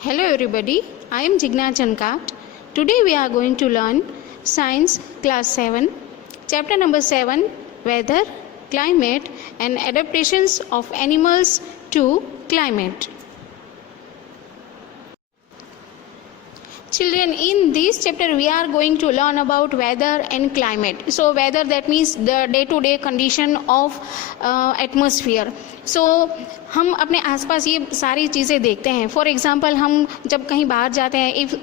Hello everybody, I am Jigna Chankat. Today we are going to learn Science Class 7, Chapter number 7, Weather, Climate and Adaptations of Animals to Climate. Children, in this chapter we are going to learn about weather and climate. So weather, that means the day-to-day condition of atmosphere. So हम अपने आसपास ये सारी चीज़ें देखते हैं. For example हम जब कहीं बाहर जाते हैं, if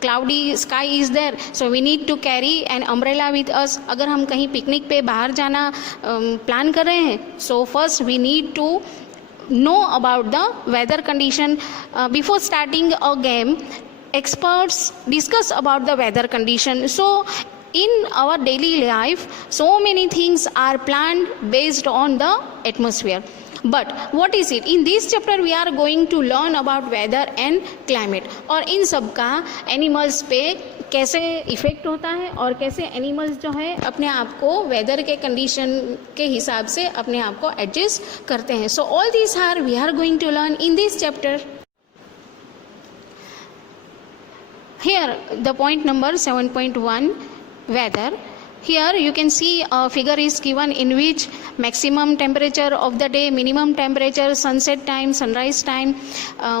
cloudy sky is there, so we need to carry an umbrella with us. अगर हम कहीं पिकनिक पे बाहर जाना प्लान कर रहे हैं, so first we need to know about the weather condition. Before starting a game, experts discuss about the weather condition. So in our daily life, so many things are planned based on the atmosphere. But what is it? In this chapter we are going to learn about weather and climate. और इन सब का एनिमल्स पे कैसे इफ़ेक्ट होता है और कैसे एनिमल्स जो है अपने आप को वेदर के कंडीशन के हिसाब से अपने आप को एडजस्ट करते हैं. So all this are we are going to learn in this chapter. Here the point number 7.1 weather. Here you can see a figure is given in which maximum temperature of the day, minimum temperature, sunset time, sunrise time,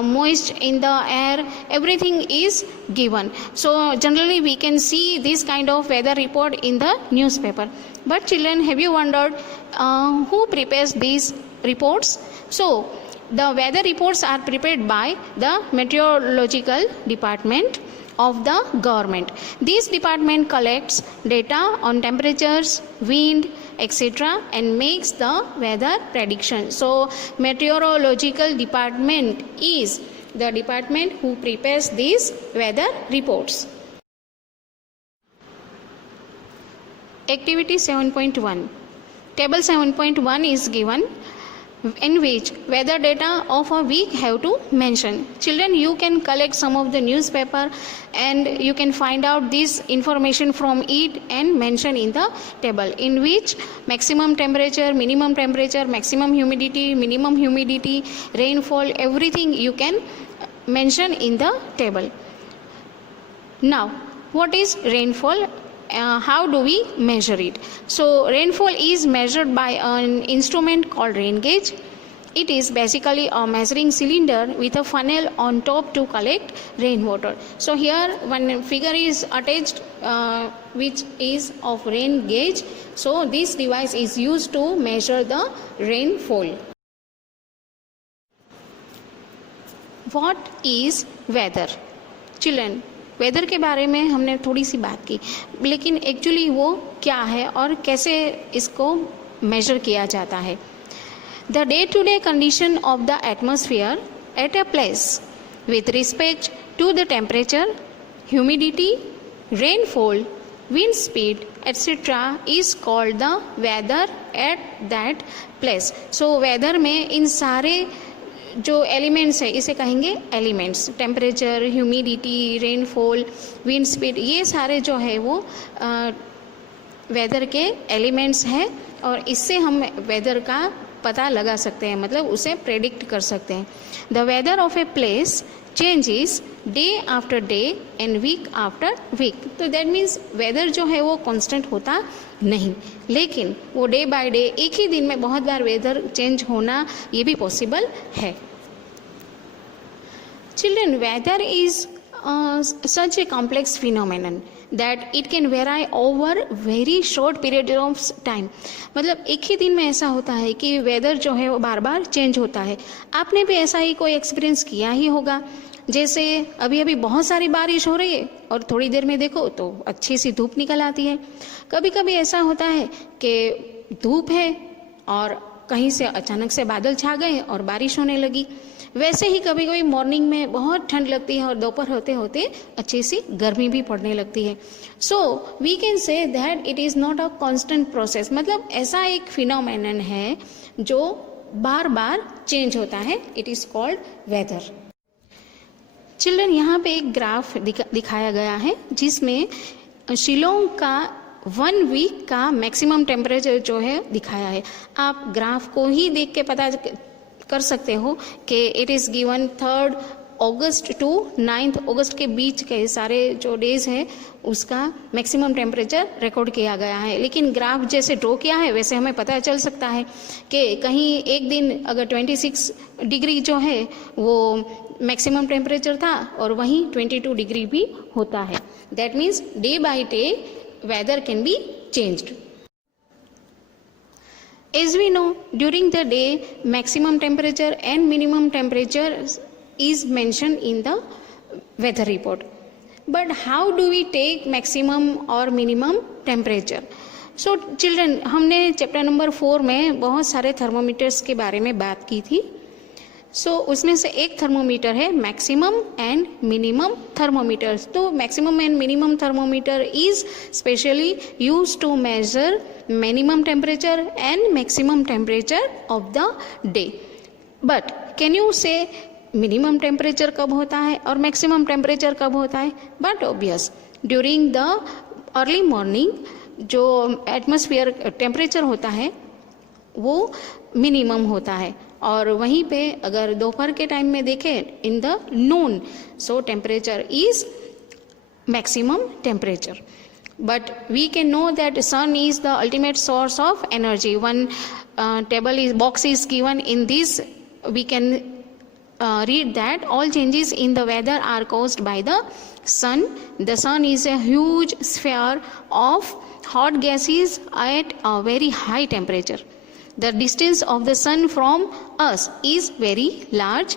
moist in the air, everything is given. So generally we can see this kind of weather report in the newspaper. But children, have you wondered who prepares these reports? So the weather reports are prepared by the meteorological department of the government. This department collects data on temperatures, wind, etc. and makes the weather prediction. So meteorological department is the department who prepares these weather reports. Activity 7.1. Table 7.1 is given in which weather data of a week have to mention. Children, you can collect some of the newspaper and you can find out this information from it and mention in the table, in which maximum temperature, minimum temperature, maximum humidity, minimum humidity, rainfall, everything you can mention in the table. Now, what is rainfall? How do we measure it? So rainfall is measured by an instrument called rain gauge. It is basically a measuring cylinder with a funnel on top to collect rainwater. So here one figure is attached which is of rain gauge. So this device is used to measure the rainfall. What is weather? Children, weather के बारे में हमने थोड़ी सी बात की, लेकिन एक्चुअली वो क्या है और कैसे इसको मेजर किया जाता है. The day to day condition of the atmosphere at a place with respect to the temperature, humidity, rainfall, wind speed, etc. is called the weather at that place. So weather में इन सारे जो एलिमेंट्स है इसे कहेंगे elements. Temperature, humidity, rainfall, wind speed, ये सारे जो है वो वेदर के एलिमेंट्स हैं और इससे हम वेदर का पता लगा सकते हैं, मतलब उसे प्रेडिक्ट कर सकते हैं. The weather of a place changes day after day and week after week. तो दैट मीन्स वेदर जो है वो कांस्टेंट होता नहीं, लेकिन वो डे बाय डे एक ही दिन में बहुत बार वेदर चेंज होना ये भी पॉसिबल है. Children, weather is such a complex phenomenon that it can vary over very short period of time. मतलब एक ही दिन में ऐसा होता है कि वेदर जो है वो बार बार चेंज होता है. आपने भी ऐसा ही कोई एक्सपीरियंस किया ही होगा. जैसे अभी अभी बहुत सारी बारिश हो रही है और थोड़ी देर में देखो तो अच्छी सी धूप निकल आती है. कभी कभी ऐसा होता है कि धूप है और कहीं से अचानक से बादल छा गए और बारिश होने लगी. वैसे ही कभी कभी मॉर्निंग में बहुत ठंड लगती है और दोपहर होते होते अच्छी सी गर्मी भी पड़ने लगती है. So we can say that it is not a constant process. मतलब ऐसा एक फिनोमेनन है जो बार बार चेंज होता है. It is called weather. Children, यहाँ पे एक ग्राफ दिखाया गया है जिसमें शिलोंग का 1 वीक का मैक्सिमम टेम्परेचर जो है दिखाया है. आप ग्राफ को ही देख के पता कर सकते हो कि इट इज़ गिवन 3 अगस्त टू 9 अगस्त के बीच के सारे जो डेज है उसका मैक्सिमम टेम्परेचर रिकॉर्ड किया गया है। लेकिन ग्राफ जैसे ड्रॉ किया है वैसे हमें पता चल सकता है कि कहीं एक दिन अगर 26 डिग्री जो है वो मैक्सिमम टेम्परेचर था और वहीं 22 डिग्री भी होता है। That means day by day weather can be changed. As we know, during the day maximum temperature and minimum temperature is mentioned in the weather report. But how do we take maximum or minimum temperature? So children, हमने chapter number 4 में बहुत सारे थर्मोमीटर्स के बारे में बात की थी। उसमें से एक थर्मोमीटर है मैक्सिमम एंड मिनिमम थर्मोमीटर्स। तो maximum and minimum thermometer is specially use to measure minimum temperature and maximum temperature of the day. But can you say minimum temperature कब होता है और मैक्सिमम टेम्परेचर कब होता है? But obvious during the early morning जो atmosphere temperature होता है वो मिनिमम होता है और वहीं पे अगर दोपहर के टाइम में देखें in the Noon, so temperature is maximum temperature. But we can know that sun is the ultimate source of energy. One box is given in this. We can read that all changes in the weather are caused by the sun. The sun is a huge sphere of hot gases at a very high temperature. The distance of the sun from us is very large.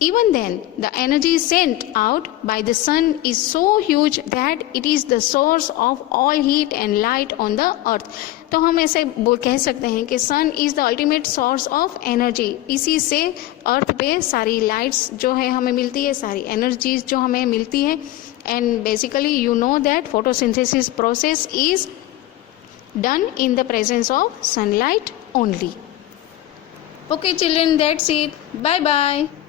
Even then, the energy sent out by the sun is so huge that it is the source of all heat and light on the earth. तो हम ऐसे कह सकते हैं कि sun is the ultimate source of energy. इसी से अर्थ पे सारी लाइट्स जो है हमें मिलती है, सारी एनर्जीज जो हमें मिलती है। And basically you know that photosynthesis process is done in the presence of sunlight only. Okay children, that's it. Bye bye.